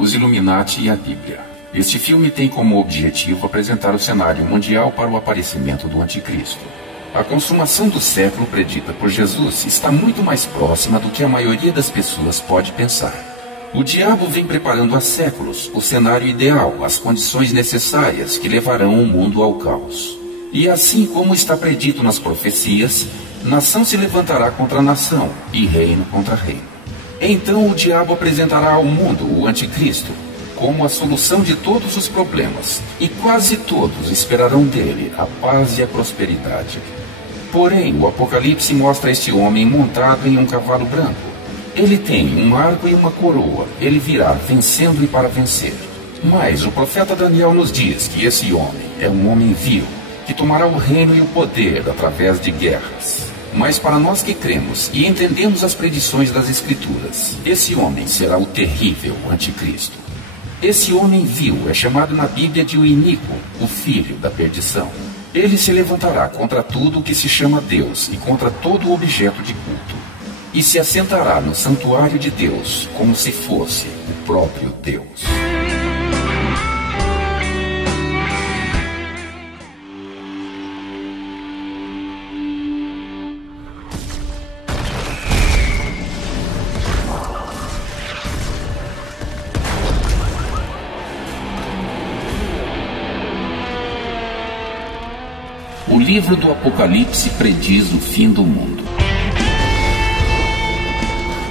Os Illuminati e a Bíblia. Este filme tem como objetivo apresentar o cenário mundial para o aparecimento do Anticristo. A consumação do século predita por Jesus está muito mais próxima do que a maioria das pessoas pode pensar. O diabo vem preparando há séculos o cenário ideal, as condições necessárias que levarão o mundo ao caos. E assim como está predito nas profecias, nação se levantará contra nação e reino contra reino. Então o diabo apresentará ao mundo o Anticristo como a solução de todos os problemas, e quase todos esperarão dele a paz e a prosperidade. Porém, o Apocalipse mostra este homem montado em um cavalo branco. Ele tem um arco e uma coroa, ele virá vencendo e para vencer. Mas o profeta Daniel nos diz que esse homem é um homem vil, que tomará o reino e o poder através de guerras. Mas para nós que cremos e entendemos as predições das Escrituras, esse homem será o terrível Anticristo. Esse homem vil é chamado na Bíblia de o iníquo, o filho da perdição. Ele se levantará contra tudo o que se chama Deus e contra todo objeto de culto, e se assentará no santuário de Deus como se fosse o próprio Deus. O livro do Apocalipse prediz o fim do mundo.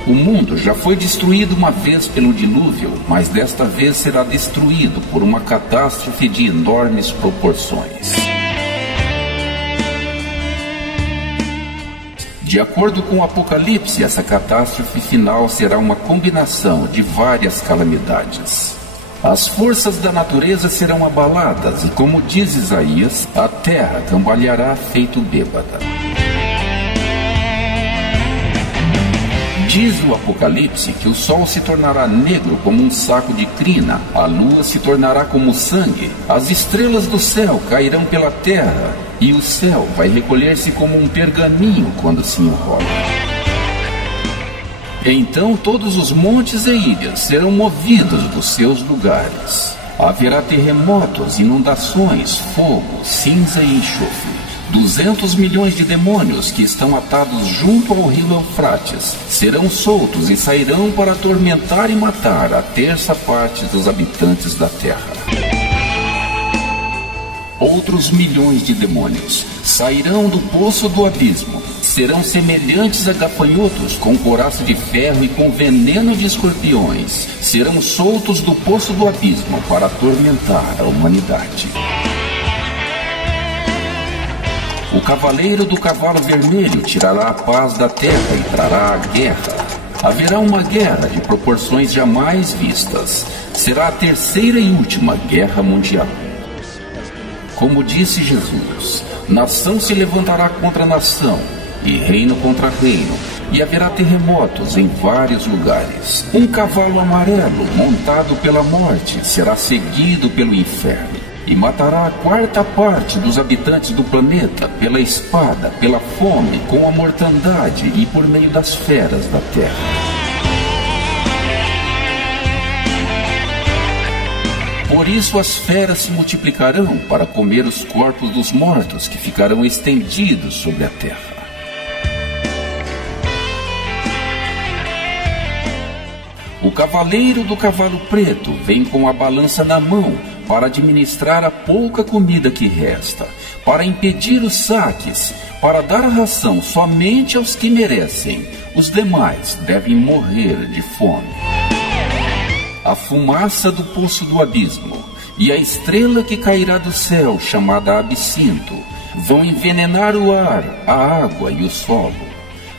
O mundo já foi destruído uma vez pelo dilúvio, mas desta vez será destruído por uma catástrofe de enormes proporções. De acordo com o Apocalipse, essa catástrofe final será uma combinação de várias calamidades. As forças da natureza serão abaladas e, como diz Isaías, a terra cambaleará feito bêbada. Diz o Apocalipse que o sol se tornará negro como um saco de crina, a lua se tornará como sangue, as estrelas do céu cairão pela terra e o céu vai recolher-se como um pergaminho quando se enrola. Então todos os montes e ilhas serão movidos dos seus lugares. Haverá terremotos, inundações, fogo, cinza e enxofre. 200 milhões de demônios que estão atados junto ao rio Eufrates serão soltos e sairão para atormentar e matar a terça parte dos habitantes da terra. Outros milhões de demônios sairão do poço do abismo. Serão semelhantes a gafanhotos com couraça de ferro e com veneno de escorpiões. Serão soltos do poço do abismo para atormentar a humanidade. O cavaleiro do cavalo vermelho tirará a paz da terra e trará a guerra. Haverá uma guerra de proporções jamais vistas. Será a terceira e última guerra mundial. Como disse Jesus, nação se levantará contra nação, e reino contra reino, e haverá terremotos em vários lugares. Um cavalo amarelo, montado pela morte, será seguido pelo inferno, e matará a quarta parte dos habitantes do planeta pela espada, pela fome, com a mortandade e por meio das feras da terra. Por isso as feras se multiplicarão para comer os corpos dos mortos que ficarão estendidos sobre a terra. O cavaleiro do cavalo preto vem com a balança na mão para administrar a pouca comida que resta, para impedir os saques, para dar a ração somente aos que merecem. Os demais devem morrer de fome. A fumaça do poço do abismo e a estrela que cairá do céu, chamada Absinto, vão envenenar o ar, a água e o solo.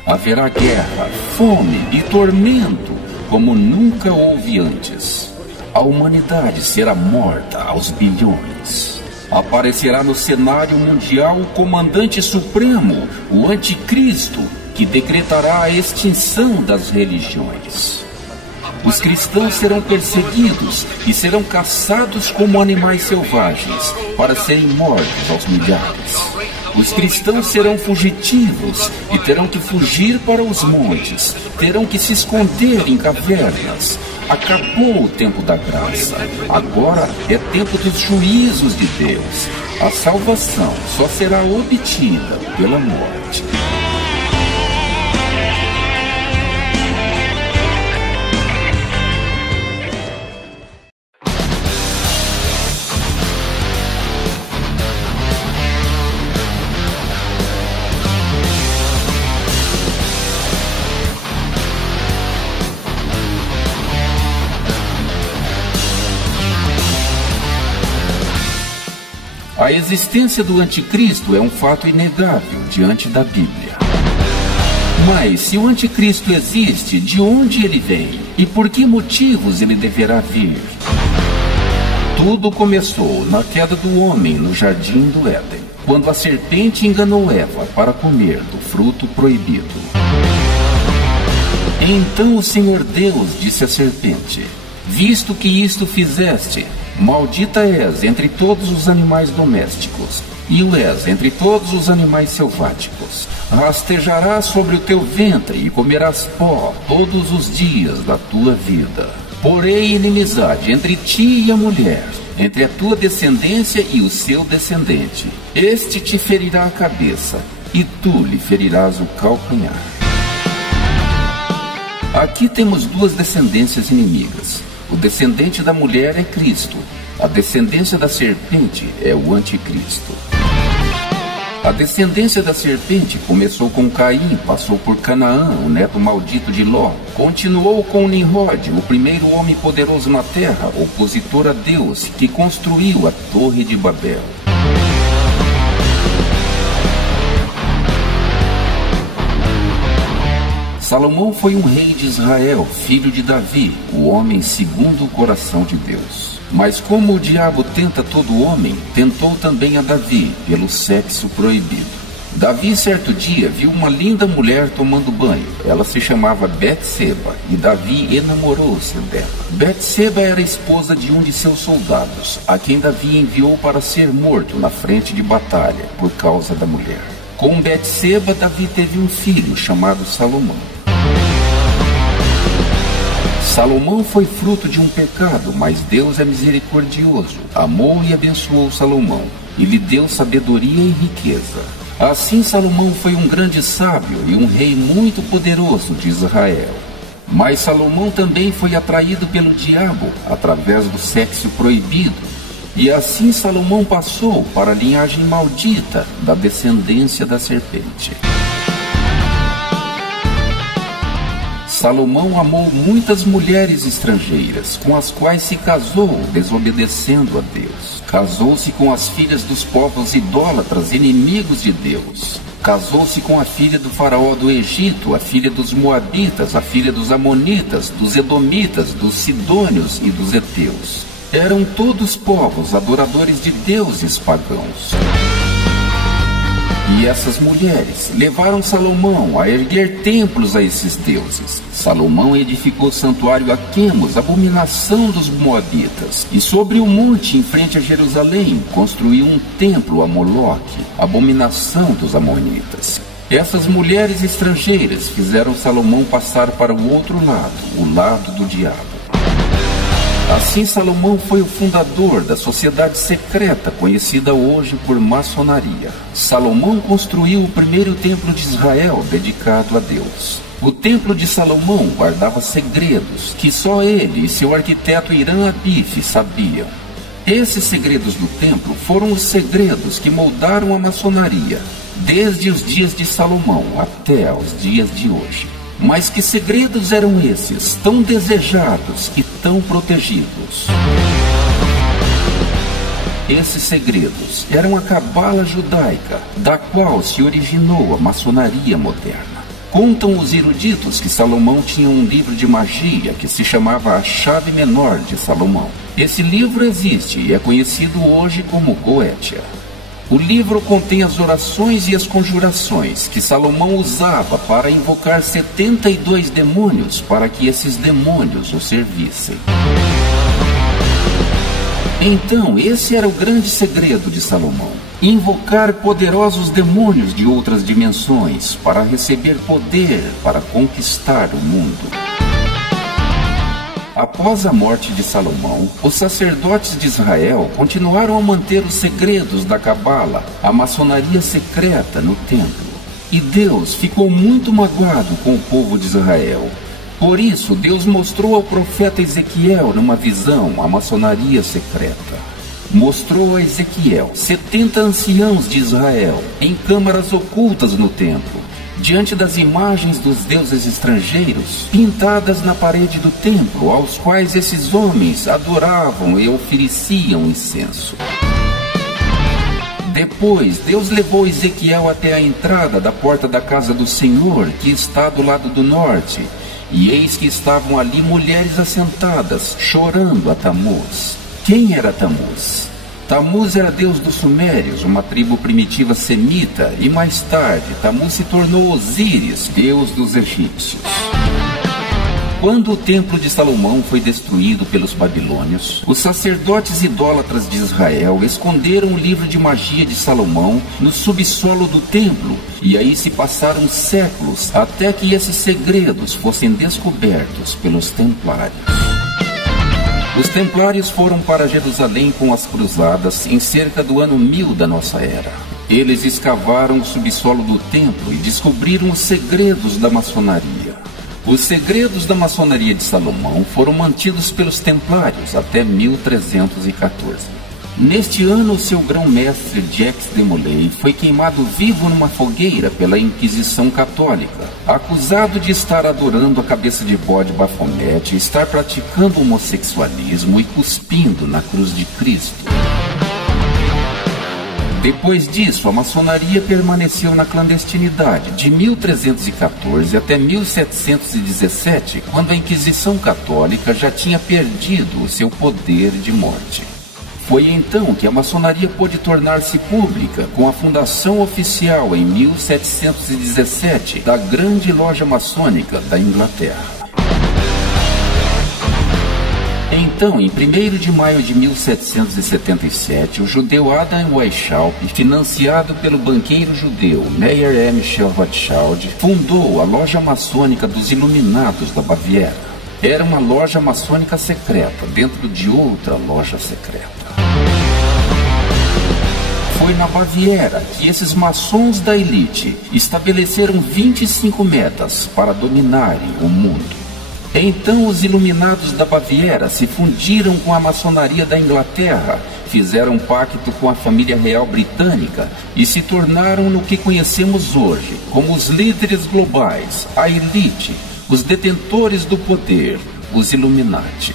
Haverá guerra, fome e tormento, como nunca houve antes. A humanidade será morta aos bilhões. Aparecerá no cenário mundial o comandante supremo, o Anticristo, que decretará a extinção das religiões. Os cristãos serão perseguidos e serão caçados como animais selvagens para serem mortos aos milhares. Os cristãos serão fugitivos e terão que fugir para os montes, terão que se esconder em cavernas. Acabou o tempo da graça. Agora é tempo dos juízos de Deus. A salvação só será obtida pela morte. A existência do anticristo é um fato inegável diante da Bíblia. Mas se o anticristo existe, de onde ele vem? E por que motivos ele deverá vir? Tudo começou na queda do homem no jardim do Éden, quando a serpente enganou Eva para comer do fruto proibido. Então o Senhor Deus disse à serpente: visto que isto fizeste, maldita és entre todos os animais domésticos, e o és entre todos os animais selváticos. Rastejarás sobre o teu ventre e comerás pó todos os dias da tua vida. Porém inimizade entre ti e a mulher, entre a tua descendência e o seu descendente. Este te ferirá a cabeça, e tu lhe ferirás o calcanhar. Aqui temos duas descendências inimigas. O descendente da mulher é Cristo. A descendência da serpente é o anticristo. A descendência da serpente começou com Caim, passou por Canaã, o neto maldito de Ló, continuou com Nimrod, o primeiro homem poderoso na terra, opositor a Deus, que construiu a Torre de Babel. Salomão foi um rei de Israel, filho de Davi, o homem segundo o coração de Deus. Mas como o diabo tenta todo homem, tentou também a Davi, pelo sexo proibido. Davi, certo dia, viu uma linda mulher tomando banho. Ela se chamava Betseba, e Davi enamorou-se dela. Betseba era esposa de um de seus soldados, a quem Davi enviou para ser morto na frente de batalha, por causa da mulher. Com Betseba, Davi teve um filho chamado Salomão. Salomão foi fruto de um pecado, mas Deus é misericordioso, amou e abençoou Salomão, e lhe deu sabedoria e riqueza. Assim Salomão foi um grande sábio e um rei muito poderoso de Israel. Mas Salomão também foi atraído pelo diabo, através do sexo proibido, e assim Salomão passou para a linhagem maldita da descendência da serpente. Salomão amou muitas mulheres estrangeiras, com as quais se casou, desobedecendo a Deus. Casou-se com as filhas dos povos idólatras, inimigos de Deus. Casou-se com a filha do faraó do Egito, a filha dos moabitas, a filha dos amonitas, dos edomitas, dos sidônios e dos heteus. Eram todos povos adoradores de deuses pagãos. E essas mulheres levaram Salomão a erguer templos a esses deuses. Salomão edificou santuário a Quemos, abominação dos moabitas. E sobre o monte em frente a Jerusalém, construiu um templo a Moloque, abominação dos amonitas. Essas mulheres estrangeiras fizeram Salomão passar para o outro lado, o lado do diabo. Assim Salomão foi o fundador da sociedade secreta conhecida hoje por maçonaria. Salomão construiu o primeiro templo de Israel dedicado a Deus. O templo de Salomão guardava segredos que só ele e seu arquiteto Irã Abif sabiam. Esses segredos do templo foram os segredos que moldaram a maçonaria, desde os dias de Salomão até aos dias de hoje. Mas que segredos eram esses, tão desejados e tão protegidos? Esses segredos eram a cabala judaica, da qual se originou a maçonaria moderna. Contam os eruditos que Salomão tinha um livro de magia que se chamava A Chave Menor de Salomão. Esse livro existe e é conhecido hoje como Goétia. O livro contém as orações e as conjurações que Salomão usava para invocar 72 demônios para que esses demônios o servissem. Então, esse era o grande segredo de Salomão: invocar poderosos demônios de outras dimensões para receber poder para conquistar o mundo. Após a morte de Salomão, os sacerdotes de Israel continuaram a manter os segredos da cabala, a maçonaria secreta no templo. E Deus ficou muito magoado com o povo de Israel. Por isso, Deus mostrou ao profeta Ezequiel, numa visão, a maçonaria secreta. Mostrou a Ezequiel 70 anciãos de Israel em câmaras ocultas no templo, diante das imagens dos deuses estrangeiros pintadas na parede do templo, aos quais esses homens adoravam e ofereciam incenso. Depois, Deus levou Ezequiel até a entrada da porta da casa do Senhor, que está do lado do norte, e eis que estavam ali mulheres assentadas, chorando a Tamuz. Quem era Tamuz? Tamuz era deus dos Sumérios, uma tribo primitiva semita, e mais tarde Tamuz se tornou Osíris, deus dos egípcios. Quando o templo de Salomão foi destruído pelos babilônios, os sacerdotes idólatras de Israel esconderam o livro de magia de Salomão no subsolo do templo, e aí se passaram séculos até que esses segredos fossem descobertos pelos templários. Os templários foram para Jerusalém com as cruzadas em cerca do ano 1000 da nossa era. Eles escavaram o subsolo do templo e descobriram os segredos da maçonaria. Os segredos da maçonaria de Salomão foram mantidos pelos templários até 1314. Neste ano, o seu grão-mestre Jacques de Molay foi queimado vivo numa fogueira pela Inquisição Católica, acusado de estar adorando a cabeça de bode Bafomete, estar praticando homossexualismo e cuspindo na cruz de Cristo. Depois disso, a maçonaria permaneceu na clandestinidade de 1314 até 1717, quando a Inquisição Católica já tinha perdido o seu poder de morte. Foi então que a maçonaria pôde tornar-se pública com a fundação oficial em 1717 da Grande Loja Maçônica da Inglaterra. Então, em 1º de maio de 1777, o judeu Adam Weishaupt, financiado pelo banqueiro judeu Meyer Michel Rothschild, fundou a Loja Maçônica dos Iluminados da Baviera. Era uma loja maçônica secreta dentro de outra loja secreta. Foi na Baviera que esses maçons da elite estabeleceram 25 metas para dominarem o mundo. Então os iluminados da Baviera se fundiram com a maçonaria da Inglaterra, fizeram um pacto com a família real britânica e se tornaram no que conhecemos hoje como os líderes globais, a elite, os detentores do poder, os Illuminati.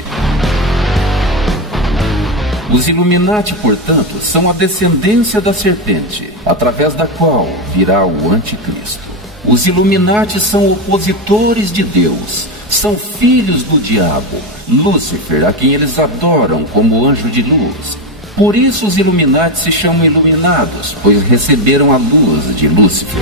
Os Illuminati, portanto, são a descendência da serpente, através da qual virá o anticristo. Os Illuminati são opositores de Deus, são filhos do diabo, Lúcifer, a quem eles adoram como anjo de luz. Por isso os Illuminati se chamam iluminados, pois receberam a luz de Lúcifer.